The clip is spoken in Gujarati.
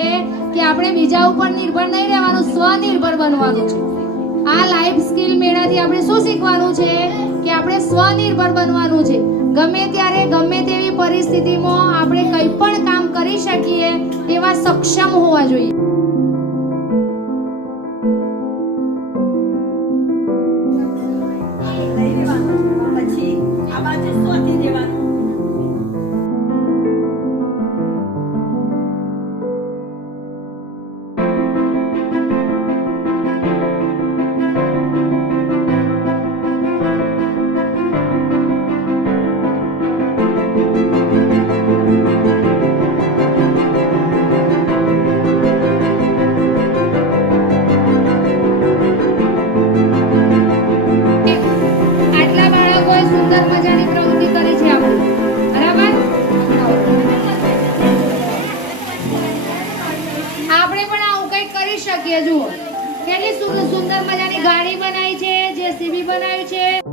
કે આપણે બીજા ઉપર નિર્ભર નહીં રહેવાનું, સ્વનિર્ભર બનવાનું છે। આ લાઈફ સ્કિલ મેળાથી આપણે શું શીખવાનું છે કે આપણે સ્વનિર્ભર બનવાનું છે। ગમે ત્યારે ગમે તેવી પરિસ્થિતિમાં આપણે કંઈ પણ કામ કરી શકીએ એવા સક્ષમ હોવા જોઈએ। જુઓ કેટલી સુંદર મજાની ગાડી બનાવી છે, જેસીબી બનાવ્યું છે।